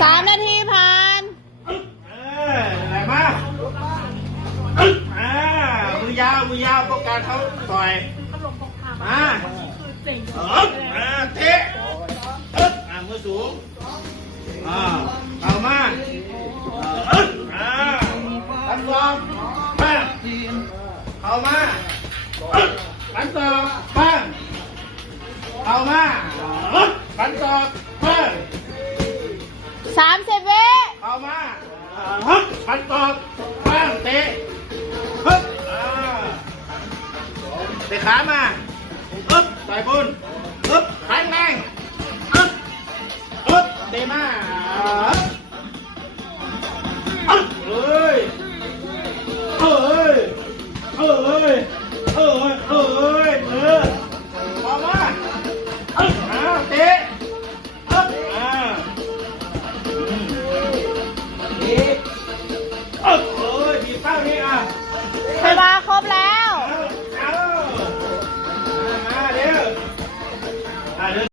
3 นาทีผ่าน อะไรมามือยาวต้องการเขาต่อยเตะมือสูงเอามาตันสองปั้งเอามาตันสองปั้งเอามาตันสองปั้ง30 วิเอามาตันสองปั้งเตะเตะขามาใส่บนแข็งแรงเตะมาเฮ้ย